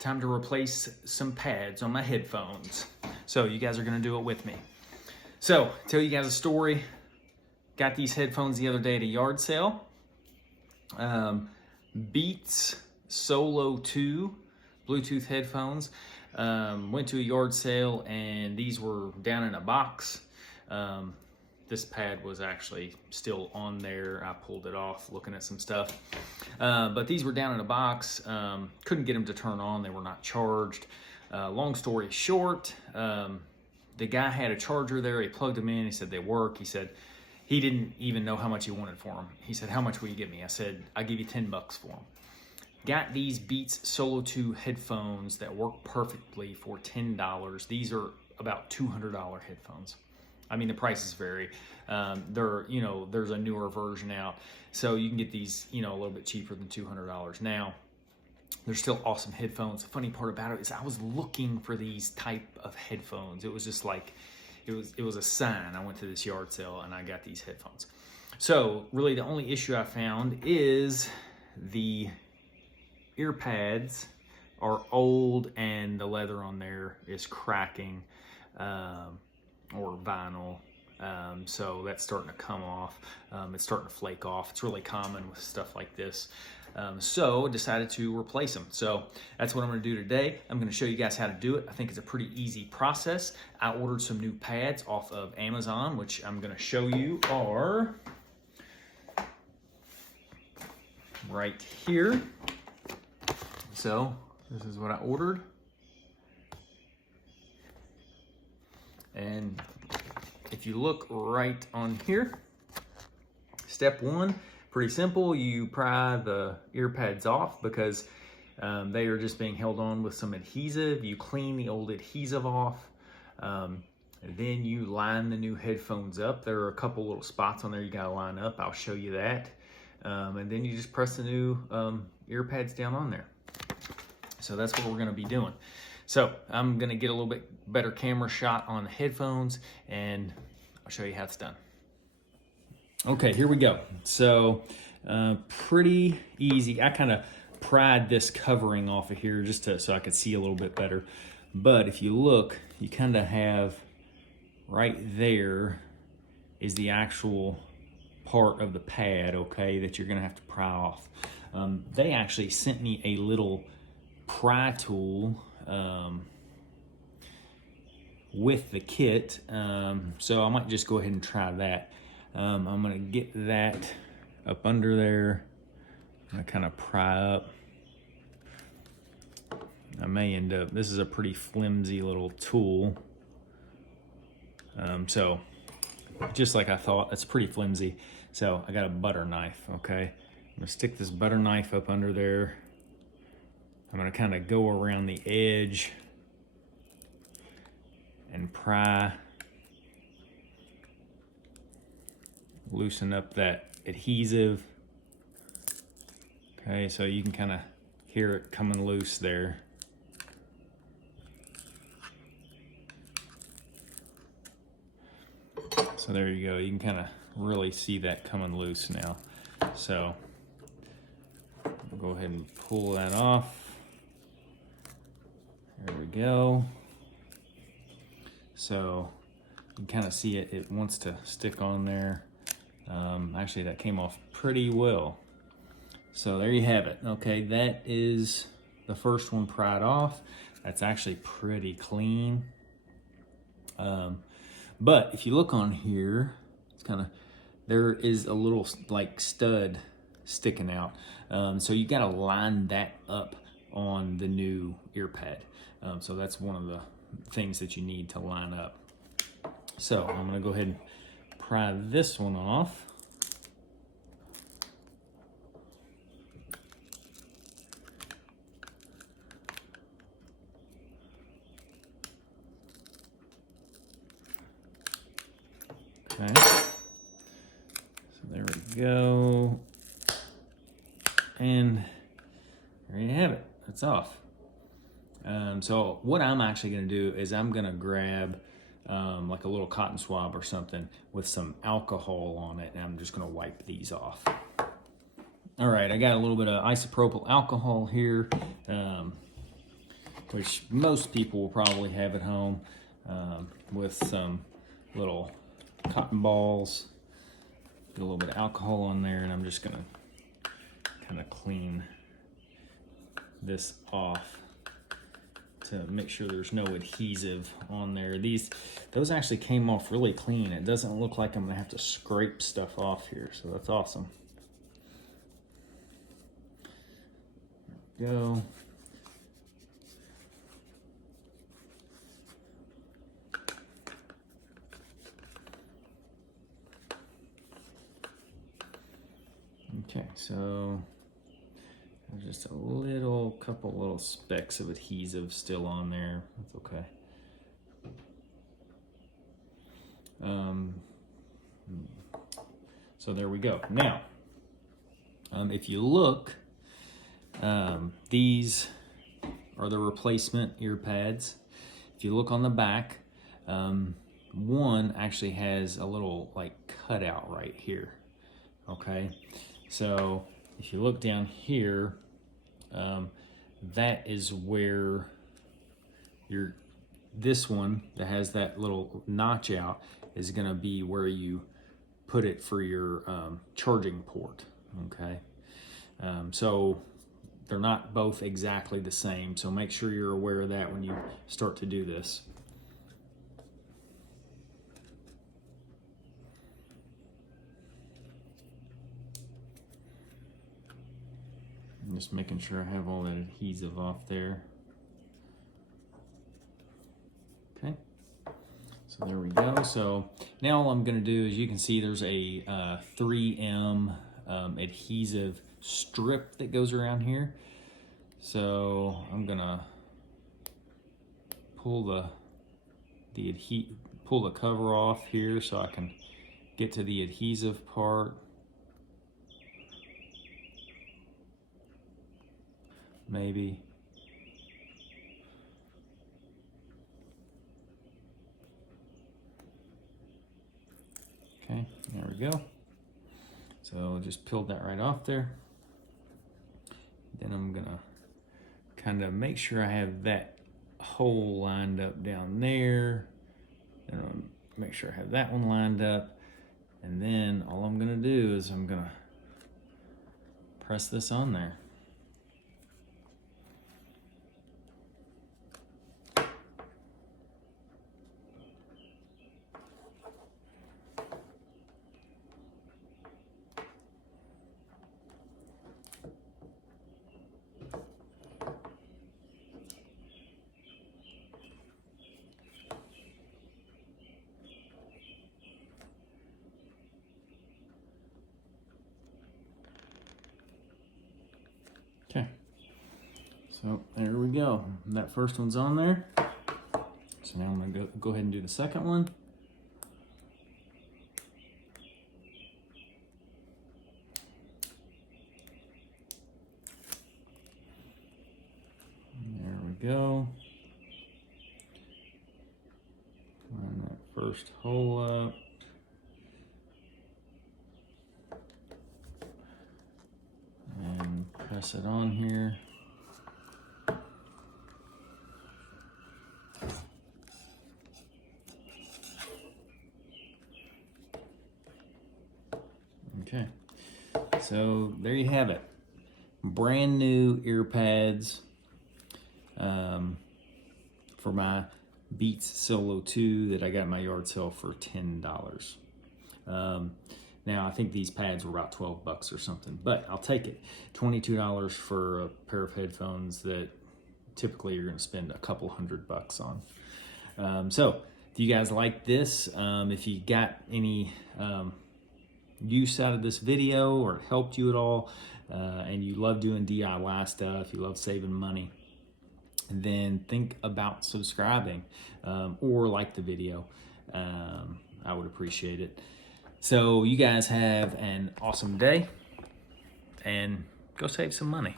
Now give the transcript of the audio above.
time to replace some pads on my headphones. So you guys are gonna do it with me. So, tell you guys a story. Got these headphones the other day at a yard sale. Beats Solo 2 Bluetooth headphones. Went to a yard sale and these were down in a box. This pad was actually still on there. I pulled it off looking at some stuff. But these were down in a box. Couldn't get them to turn on. They were not charged. Long story short, the guy had a charger there. He plugged them in. He said they work. He said he didn't even know how much he wanted for them. He said, how much will you give me? I said, I'll give you 10 bucks for them. Got these Beats Solo 2 headphones that work perfectly for $10. These are about $200 headphones. I mean, the prices vary. There's a newer version out. So you can get these, a little bit cheaper than $200. Now, they're still awesome headphones. The funny part about it is I was looking for these type of headphones. It was just like, it was a sign. I went to this yard sale and I got these headphones. So really the only issue I found is the ear pads are old and the leather on there is cracking. Or vinyl, so that's starting to come off. It's starting to flake off. It's really common with stuff like this. So decided to replace them. So that's what I'm gonna do today. I'm gonna show you guys how to do it. I think it's a pretty easy process. I ordered some new pads off of Amazon, which I'm gonna show you are right here. So this is what I ordered. And if you look right on here, step one, pretty simple. You pry the ear pads off because they are just being held on with some adhesive. You clean the old adhesive off. And then you line the new headphones up. There are a couple little spots on there you gotta line up. I'll show you that. And then you just press the new ear pads down on there. So that's what we're gonna be doing. So I'm gonna get a little bit better camera shot on the headphones and I'll show you how it's done. Okay, here we go. So pretty easy. I kind of pried this covering off of here just so I could see a little bit better. But if you look, you kind of have right there is the actual part of the pad, okay, that you're gonna have to pry off. They actually sent me a little pry tool with the kit, so I might just go ahead and try that. I'm gonna get that up under there. I'm gonna kind of pry up. I may end up, this is a pretty flimsy little tool. So just like I thought, it's pretty flimsy. So I got a butter knife, okay? I'm gonna stick this butter knife up under there. I'm gonna kind of go around the edge and pry, loosen up that adhesive. Okay, so you can kind of hear it coming loose there. So there you go, you can kind of really see that coming loose now. So I'll go ahead and pull that off. There we go. So you can kind of see it wants to stick on there. Actually, that came off pretty well. So there you have it. Okay, that is the first one pried off. That's actually pretty clean. But if you look on here, it's kind of, there is a little like stud sticking out. So you gotta line that up on the new ear pad. So that's one of the things that you need to line up. So I'm gonna go ahead and pry this one off. Okay, so there we go. And there you have it, it's off. So what I'm actually gonna do is I'm gonna grab like a little cotton swab or something with some alcohol on it, and I'm just gonna wipe these off. All right, I got a little bit of isopropyl alcohol here. which most people will probably have at home, with some little cotton balls. Get a little bit of alcohol on there, and I'm just gonna kind of clean this off to make sure there's no adhesive on there. Those actually came off really clean. It doesn't look like I'm gonna have to scrape stuff off here, so that's awesome. There we go. Okay, so there's just a couple little specks of adhesive still on there. That's okay. So there we go. Now, if you look, these are the replacement ear pads. If you look on the back, one actually has a little like cutout right here. Okay. So if you look down here, that is where this one that has that little notch out is gonna be where you put it for your charging port, okay? So they're not both exactly the same, so make sure you're aware of that when you start to do this. I'm just making sure I have all that adhesive off there. Okay, so there we go. So now all I'm gonna do is, you can see there's a 3M adhesive strip that goes around here. So I'm gonna pull the cover off here so I can get to the adhesive part. Maybe. Okay, there we go. So just peeled that right off there. Then I'm gonna kind of make sure I have that hole lined up down there. Then I'll make sure I have that one lined up. And then all I'm gonna do is I'm gonna press this on there. Okay, so there we go. That first one's on there. So now I'm gonna go ahead and do the second one. And there we go. Line that first hole up. Press it on here. Okay, so there you have it. Brand new ear pads for my Beats Solo 2 that I got at my yard sale for $10. Now, I think these pads were about 12 bucks or something, but I'll take it. $22 for a pair of headphones that typically you're gonna spend a couple $100 on. So if you guys like this, if you got any use out of this video or it helped you at all, and you love doing DIY stuff, you love saving money, then think about subscribing or like the video. I would appreciate it. So you guys have an awesome day and go save some money.